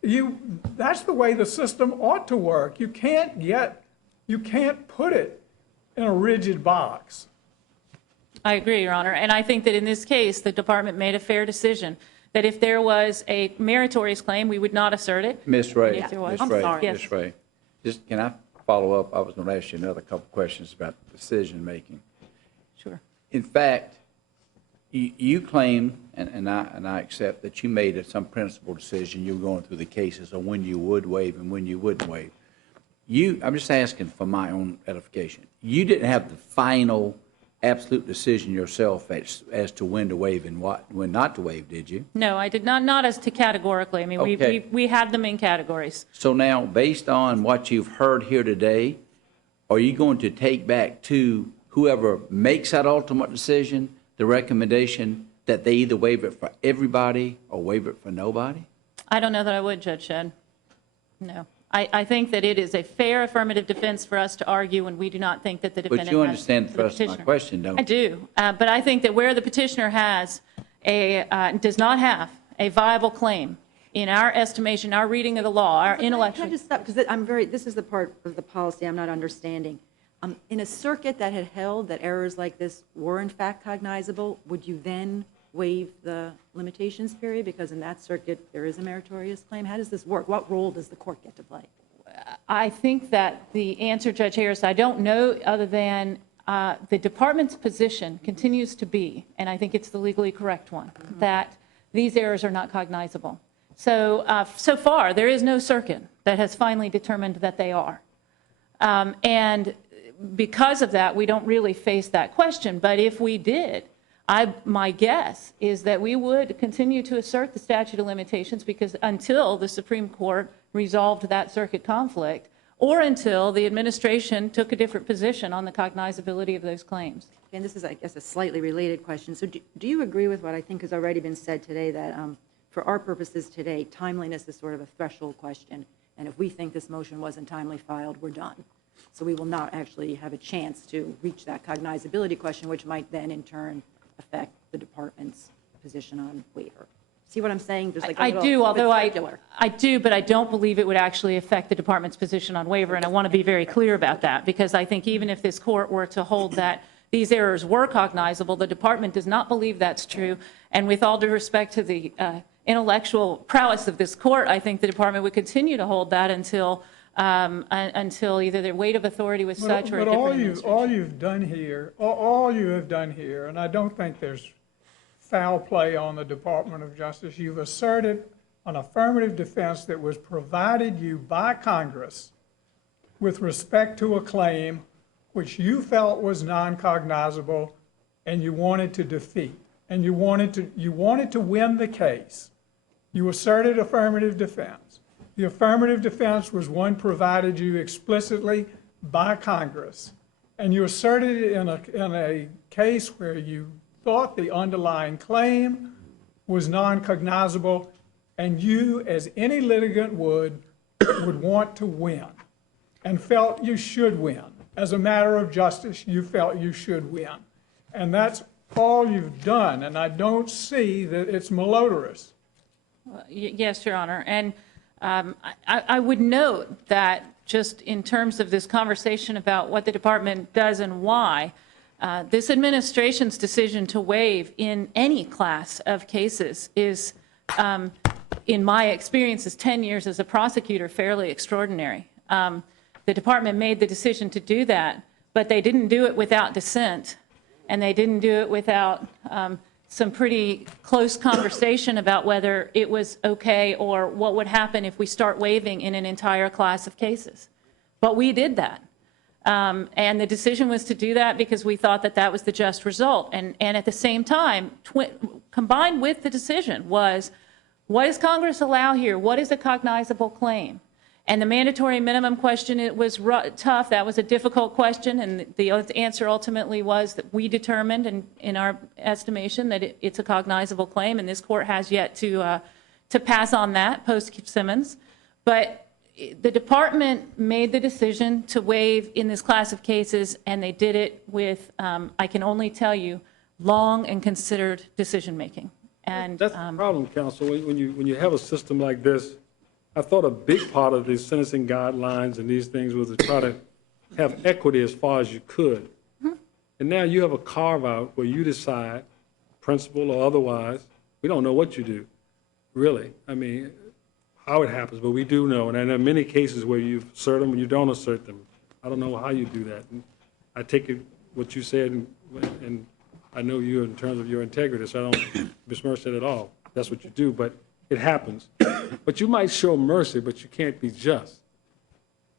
That's the way the system ought to work. You can't put it in a rigid box. I agree, Your Honor, and I think that in this case, the department made a fair decision, that if there was a meritorious claim, we would not assert it. Ms. Ray, If there was. Ms. Ray, Yes. Ms. Ray, just, can I follow up? I was going to ask you another couple questions about decision-making. Sure. In fact, you claim, and I accept that you made some principled decision, you were going through the cases on when you would waive and when you wouldn't waive. I'm just asking for my own edification. You didn't have the final absolute decision yourself as to when to waive and when not to waive, did you? No, I did not as to categorically. I mean, Okay. we had them in categories. So now, based on what you've heard here today, are you going to take back to whoever makes that ultimate decision the recommendation that they either waive it for everybody or waive it for nobody? I don't know that I would, Judge Shedd. No. I think that it is a fair affirmative defense for us to argue when we do not think that the defendant But you has understand the thrust of my petitioner. question, don't you? I do. But I think that where the petitioner does not have a viable claim, in our estimation, our reading of the law, our intellectual. Can I just stop, because this is the part of the policy I'm not understanding. In a circuit that had held that errors like this were in fact cognizable, would you then waive the limitations period? Because in that circuit, there is a meritorious claim. How does this work? What role does the court get to play? I think that the answer, Judge Harris, I don't know other than the department's position continues to be, and I think it's the legally correct one, that these errors are not cognizable. So far, there is no circuit that has finally determined that they are. And because of that, we don't really face that question. But if we did, my guess is that we would continue to assert the statute of limitations, because until the Supreme Court resolved that circuit conflict, or until the administration took a different position on the cognizability of those claims. And this is, I guess, a slightly related question. So do you agree with what I think has already been said today, that for our purposes today, timeliness is sort of a threshold question, and if we think this motion wasn't timely filed, we're done? So we will not actually have a chance to reach that cognizability question, which might then in turn affect the department's position on waiver. See what I'm saying? There's like a I little do, bit although circular. I do, but I don't believe it would actually affect the department's position on waiver, and I want to be very clear about that, because I think even if this court were to hold that these errors were cognizable, the department does not believe that's true, and with all due respect to the intellectual prowess of this court, I think the department would continue to hold that until either their weight of authority was such or a different administration. all you've done here, all you have done here, and I don't think there's foul play on the Department of Justice, you've asserted an affirmative defense that was provided you by Congress with respect to a claim which you felt was non-cognizable and you wanted to defeat, and you wanted to win the case. You asserted affirmative defense. The affirmative defense was one provided you explicitly by Congress, and you asserted it in a case where you thought the underlying claim was non-cognizable, and you, as any litigant would want to win, and felt you should win. As a matter of justice, you felt you should win. And that's all you've done, and I don't see that it's malodorous. Yes, Your Honor, and I would note that just in terms of this conversation about what the department does and why, this administration's decision to waive in any class of cases is, in my experience as 10 years as a prosecutor, fairly extraordinary. The department made the decision to do that, but they didn't do it without dissent, and they didn't do it without some pretty close conversation about whether it was okay or what would happen if we start waiving in an entire class of cases. But we did that. And the decision was to do that because we thought that that was the just result. And at the same time, combined with the decision was, what does Congress allow here? What is a cognizable claim? And the mandatory minimum question, it was tough. That was a difficult question. And the answer ultimately was that we determined, in our estimation, that it's a cognizable claim. And this court has yet to pass on that post-Simmons. But the department made the decision to waive in this class of cases, and they did it with, I can only tell you, long and considered decision-making. And that's the problem, counsel. When you have a system like this, I thought a big part of these sentencing guidelines and these things was to try to have equity as far as you could. Mm-hmm. And now you have a carve-out where you decide, principle or otherwise, we don't know what you do, really. I mean, how it happens, but we do know. And there are many cases where you assert them and you don't assert them. I don't know how you do that. And I take it what you said, and I know you in terms of your integrity, so I don't besmirch that at all. That's what you do, but it happens. But you might show mercy, but you can't be just.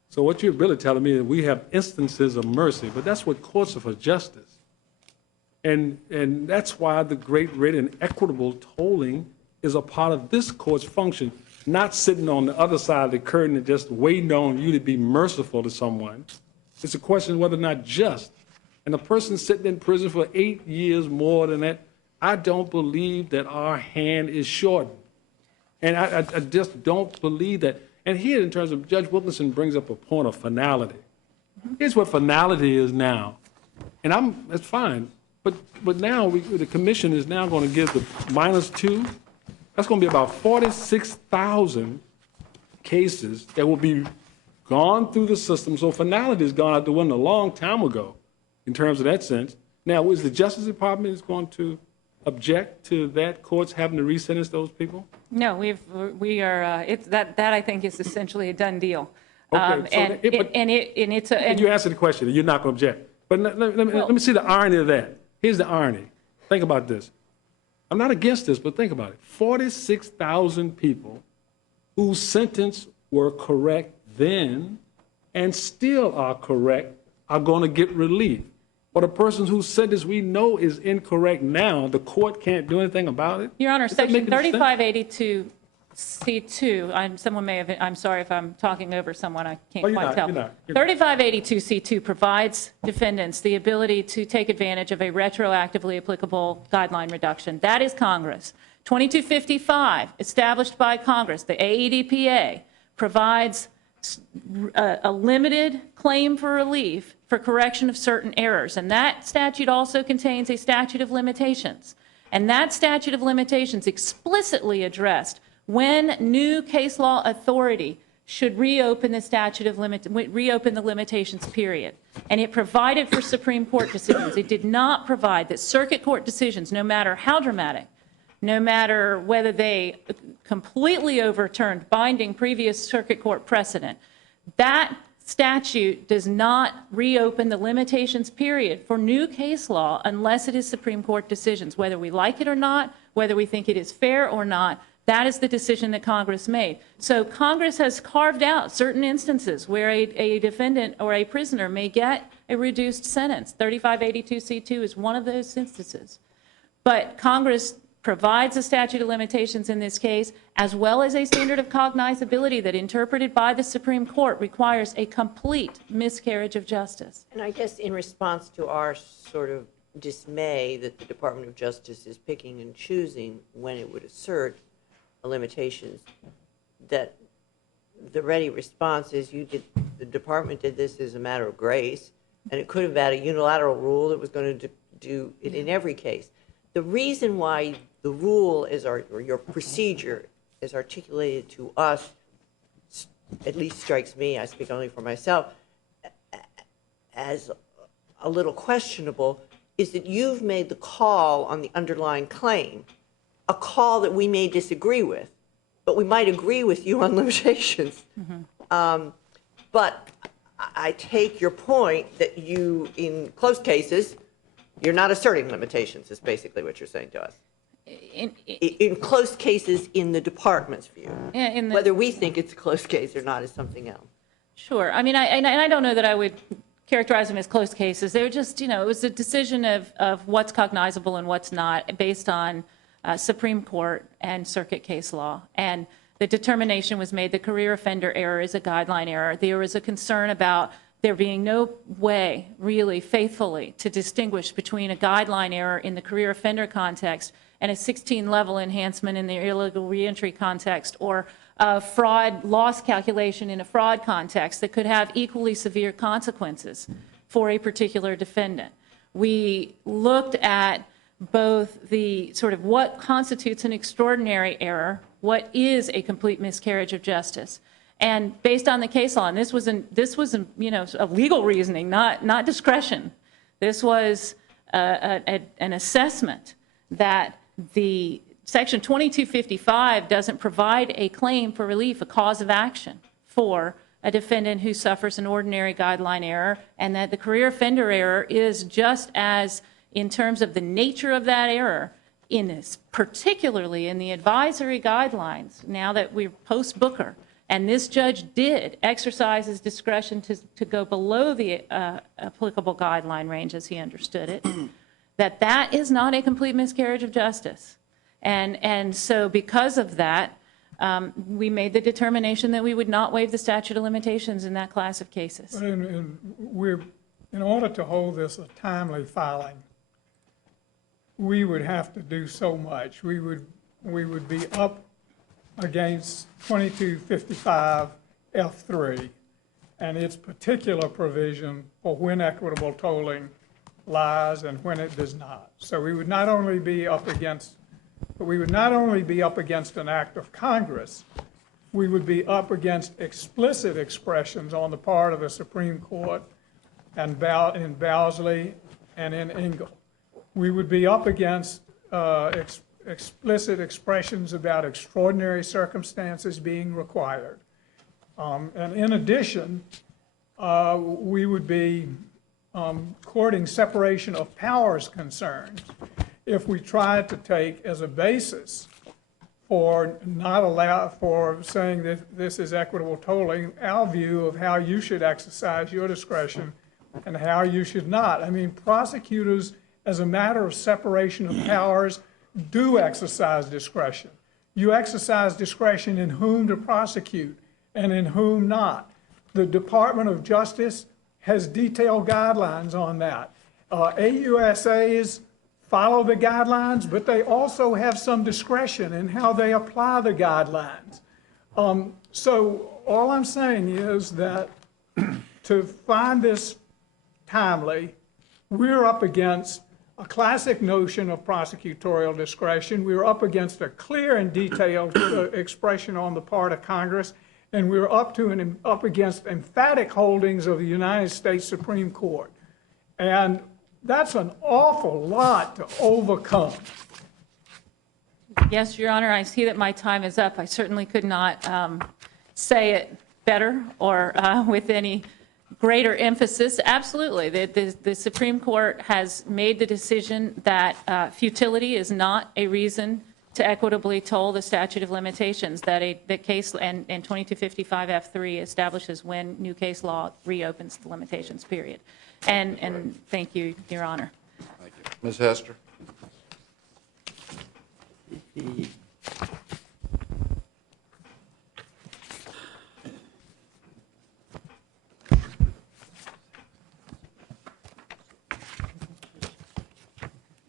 So what you're really telling me is we have instances of mercy, but that's what courts are for, justice. And that's why the great rate and equitable tolling is a part of this court's function, not sitting on the other side of the curtain and just waiting on you to be merciful to someone. It's a question of whether or not just. And a person sitting in prison for 8 years more than that, I don't believe that our hand is shortened. And I just don't believe that. And here, in terms of Judge Wilkinson brings up a point of finality. Here's what finality is now. And that's fine. But now the commission is now going to give the -2. That's going to be about 46,000 cases that will be gone through the system. So finality has gone out the window a long time ago in terms of that sense. Now, is the Justice Department is going to object to that courts having to re-sentence those people? no, we are. That I think is essentially a done deal. Okay, And you answered the question. You're not going to object. But let me see the irony of that. Here's the irony. Think about this. I'm not against this, but think about it. 46,000 people whose sentence were correct then and still are correct are going to get relief. But a person whose sentence we know is incorrect now, the court can't do anything about it? Your Honor, Does that Section make any sense? 3582 C2, someone may have, I'm sorry if I'm talking over someone, I can't Oh, you're quite not, tell. you're not. You're not. 3582C2 provides defendants the ability to take advantage of a retroactively applicable guideline reduction. That is Congress. 2255, established by Congress, the AEDPA, provides a limited claim for relief for correction of certain errors. And that statute also contains a statute of limitations. And that statute of limitations explicitly addressed when new case law authority should reopen the reopen the limitations period. And it provided for Supreme Court decisions. It did not provide that circuit court decisions, no matter how dramatic, no matter whether they completely overturned binding previous circuit court precedent, that statute does not reopen the limitations period for new case law unless it is Supreme Court decisions. Whether we like it or not, whether we think it is fair or not, that is the decision that Congress made. So Congress has carved out certain instances where a defendant or a prisoner may get a reduced sentence. 3582C2 is one of those instances. But Congress provides a statute of limitations in this case, as well as a standard of cognizability that, interpreted by the Supreme Court, requires a complete miscarriage of justice. And I guess in response to our sort of dismay that the Department of Justice is picking and choosing when it would assert limitations, that the ready response is the department did this as a matter of grace, and it could have had a unilateral rule that was going to do it in every case. The reason why the rule is, or your procedure is articulated to us, at least strikes me, I speak only for myself, as a little questionable, is that you've made the call on the underlying claim, a call that we may disagree with, but we might agree with you on limitations. But I take your point that you, in close cases, you're not asserting limitations, is basically what you're saying to us. In close cases, in the department's view. Whether we think it's a close case or not is something else. Sure. I mean, I don't know that I would characterize them as close cases. They were just, it was a decision of what's cognizable and what's not based on Supreme Court and circuit case law. And the determination was made that career offender error is a guideline error. There was a concern about there being no way, really, faithfully, to distinguish between a guideline error in the career offender context and a 16-level enhancement in the illegal reentry context, or a fraud loss calculation in a fraud context that could have equally severe consequences for a particular defendant. We looked at both the sort of what constitutes an extraordinary error, what is a complete miscarriage of justice. And based on the case law, and this was a legal reasoning, not discretion. This was an assessment that the Section 2255 doesn't provide a claim for relief, a cause of action for a defendant who suffers an ordinary guideline error, and that the career offender error is just as, in terms of the nature of that error, particularly in the advisory guidelines, now that we're post-Booker, and this judge did exercise his discretion to go below the applicable guideline range as he understood it, that is not a complete miscarriage of justice. And so because of that, we made the determination that we would not waive the statute of limitations in that class of cases. But in order to hold this a timely filing, we would have to do so much. We would be up against 2255 F3 and its particular provision for when equitable tolling lies and when it does not. So we would not only be up against an act of Congress, we would be up against explicit expressions on the part of the Supreme Court and in Bowsley and in Engle. We would be up against explicit expressions about extraordinary circumstances being required. And in addition, we would be courting separation of powers concerns if we tried to take as a basis for saying that this is equitable tolling, our view of how you should exercise your discretion and how you should not. I mean, prosecutors, as a matter of separation of powers, do exercise discretion. You exercise discretion in whom to prosecute and in whom not. The Department of Justice has detailed guidelines on that. AUSAs follow the guidelines, but they also have some discretion in how they apply the guidelines. So all I'm saying is that to find this timely, we're up against a classic notion of prosecutorial discretion. We're up against a clear and detailed expression on the part of Congress, and we're up against emphatic holdings of the United States Supreme Court. And that's an awful lot to overcome. Yes, Your Honor, I see that my time is up. I certainly could not say it better or with any greater emphasis. Absolutely. The Supreme Court has made the decision that futility is not a reason to equitably toll the statute of limitations, that the case and 2255F3 establishes when new case law reopens the limitations period. And thank you, Your Honor. Thank you. Ms. Hester?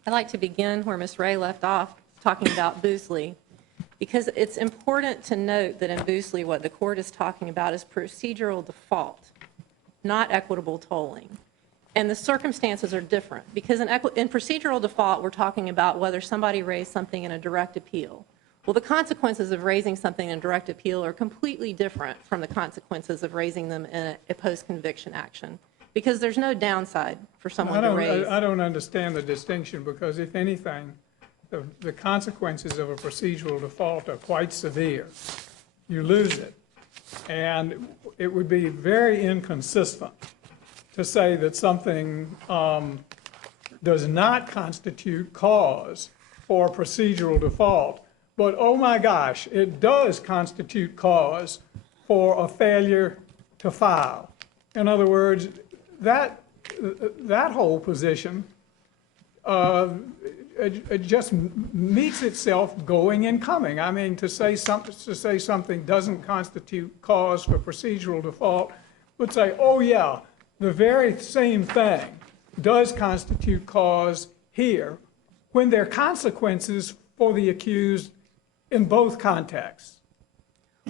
I'd like to begin where Ms. Ray left off, talking about Boosley, because it's important to note that in Boosley, what the court is talking about is procedural default, not equitable tolling. And the circumstances are different, because in procedural default, we're talking about whether somebody raised something in a direct appeal. Well, the consequences of raising something in a direct appeal are completely different from the consequences of raising them in a post-conviction action, because there's no downside for someone to raise. I don't understand the distinction, because if anything, the consequences of a procedural default are quite severe. You lose it. And it would be very inconsistent to say that something does not constitute cause for procedural default, but oh my gosh, it does constitute cause for a failure to file. In other words, that whole position it just meets itself going and coming. I mean, to say something doesn't constitute cause for procedural default would say, oh yeah, the very same thing does constitute cause here, when there are consequences for the accused in both contexts.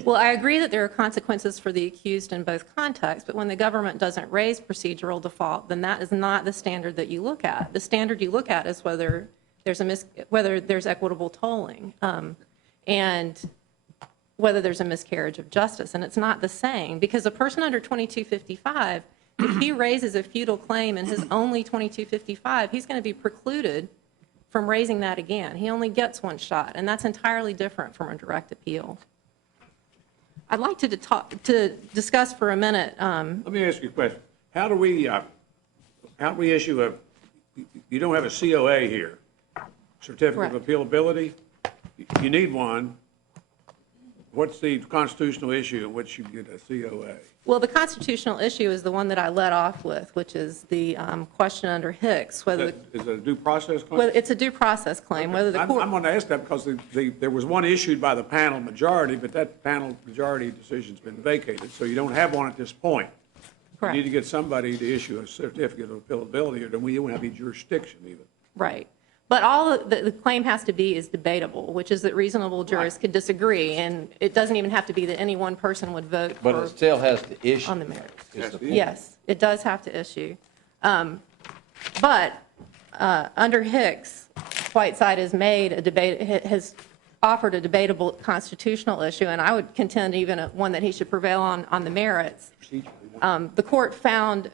Well, I agree that there are consequences for the accused in both contexts, but when the government doesn't raise procedural default, then that is not the standard that you look at. The standard you look at is whether there's equitable tolling and whether there's a miscarriage of justice. And it's not the same, because a person under 2255, if he raises a futile claim in his only 2255, he's going to be precluded from raising that again. He only gets one shot, and that's entirely different from a direct appeal. I'd like to discuss for a minute. Let me ask you a question. How do we issue you don't have a COA here, certificate of appealability? You need one. What's the constitutional issue in which you get a COA? Well, the constitutional issue is the one that I led off with, which is the question under Hicks. Is it a due process claim? Well, it's a due process claim. Okay. Whether the court, I'm going to ask that because there was one issued by the panel majority, but that panel majority decision's been vacated, so you don't have one at this point. correct. You need to get somebody to issue a certificate of appealability, or then we don't have any jurisdiction even. Right. But all the claim has to be is debatable, which is that reasonable jurists could disagree, and it doesn't even have to be that any one person would vote But it still has to issue. on the merits. is the point. Yes, it does have to issue. But under Hicks, Whiteside has offered a debatable constitutional issue, and I would contend even one that he should prevail on the merits. The court found,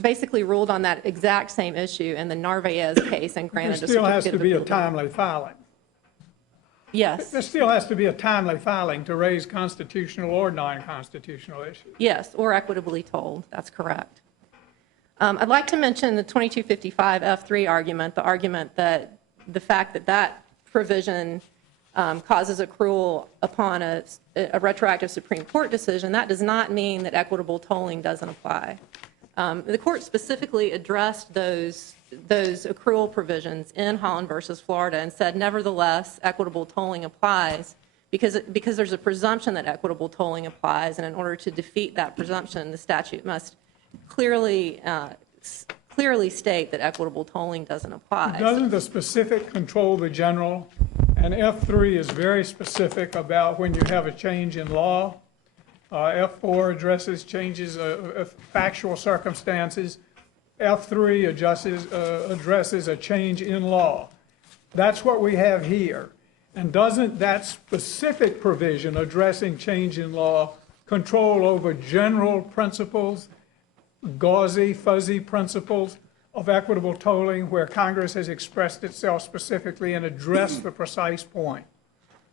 basically ruled on that exact same issue in the Narvaez case and There granted a still has certificate to of be a appealability. timely filing. Yes, There still has to be a timely filing to raise constitutional or non-constitutional issues. yes, or equitably told, that's correct. I'd like to mention the 2255 F3 argument, the argument that the fact that that provision causes accrual upon a retroactive Supreme Court decision, that does not mean that equitable tolling doesn't apply. The court specifically addressed those those accrual provisions in Holland versus Florida and said, nevertheless, equitable tolling applies because there's a presumption that equitable tolling applies, and in order to defeat that presumption, the statute must clearly state that equitable tolling doesn't apply. Doesn't the specific control the general? And F3 is very specific about when you have a change in law. F4 addresses changes of factual circumstances. F3 addresses a change in law. That's what we have here. And doesn't that specific provision addressing change in law control over general principles, gauzy, fuzzy principles of equitable tolling where Congress has expressed itself specifically and addressed the precise point?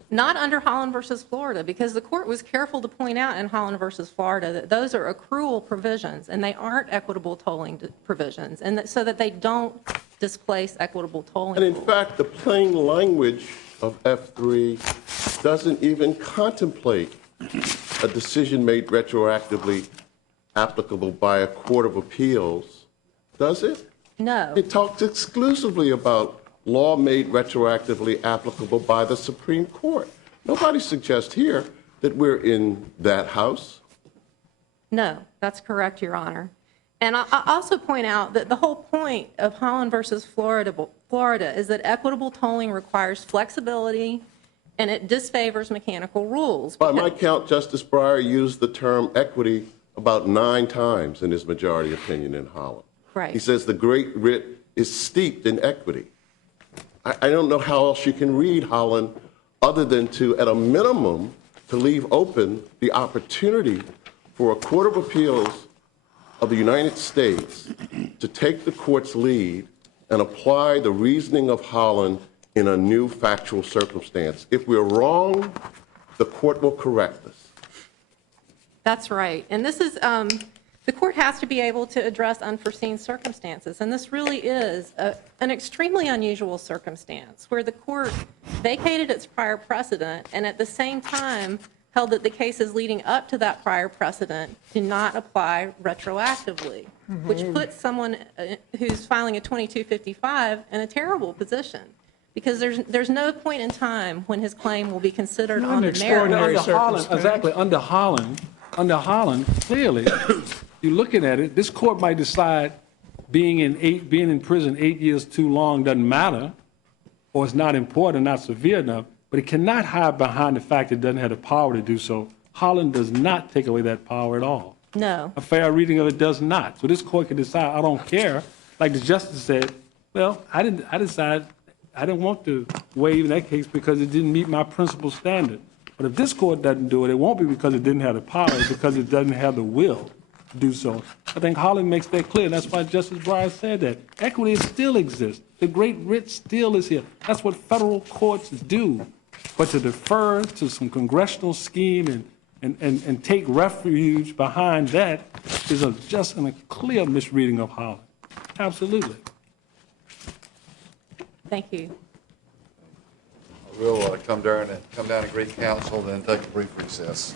Not under Holland versus Florida, because the court was careful to point out in Holland versus Florida that those are accrual provisions and they aren't equitable tolling provisions, and so that they don't displace equitable tolling. And in rules. fact, the plain language of F3 doesn't even contemplate a decision made retroactively applicable by a court of appeals, does it? No. It talks exclusively about law made retroactively applicable by the Supreme Court. Nobody suggests here that we're in that house. No, that's correct, Your Honor. And I also point out that the whole point of Holland versus Florida is that equitable tolling requires flexibility and it disfavors mechanical rules. By my count, Justice Breyer used the term equity about 9 times in his majority opinion in Holland. Right. He says the great writ is steeped in equity. I don't know how else you can read Holland other than to, at a minimum, to leave open the opportunity for a court of appeals of the United States to take the court's lead and apply the reasoning of Holland in a new factual circumstance. If we're wrong, the court will correct us. That's right. And this is, the court has to be able to address unforeseen circumstances. And this really is an extremely unusual circumstance where the court vacated its prior precedent and at the same time held that the cases leading up to that prior precedent do not apply retroactively, which puts someone who's filing a 2255 in a terrible position. Because there's no point in time when his claim will be considered on the merits. Under Holland, clearly, you're looking at it, this court might decide being in prison 8 years too long doesn't matter, or it's not important, not severe enough, but it cannot hide behind the fact it doesn't have the power to do so. Holland does not take away that power at all. No. A fair reading of it does not. So this court can decide, I don't care. Like the justice said, well, I decided I didn't want to waive in that case because it didn't meet my principal standard. But if this court doesn't do it, it won't be because it didn't have the power, it's because it doesn't have the will to do so. I think Holland makes that clear. That's why Justice Breyer said that. Equity still exists. The great writ still is here. That's what federal courts do. But to defer to some congressional scheme and take refuge behind that is just a clear misreading of Holland. Absolutely. Thank you. We'll come down and greet counsel, then take a brief recess.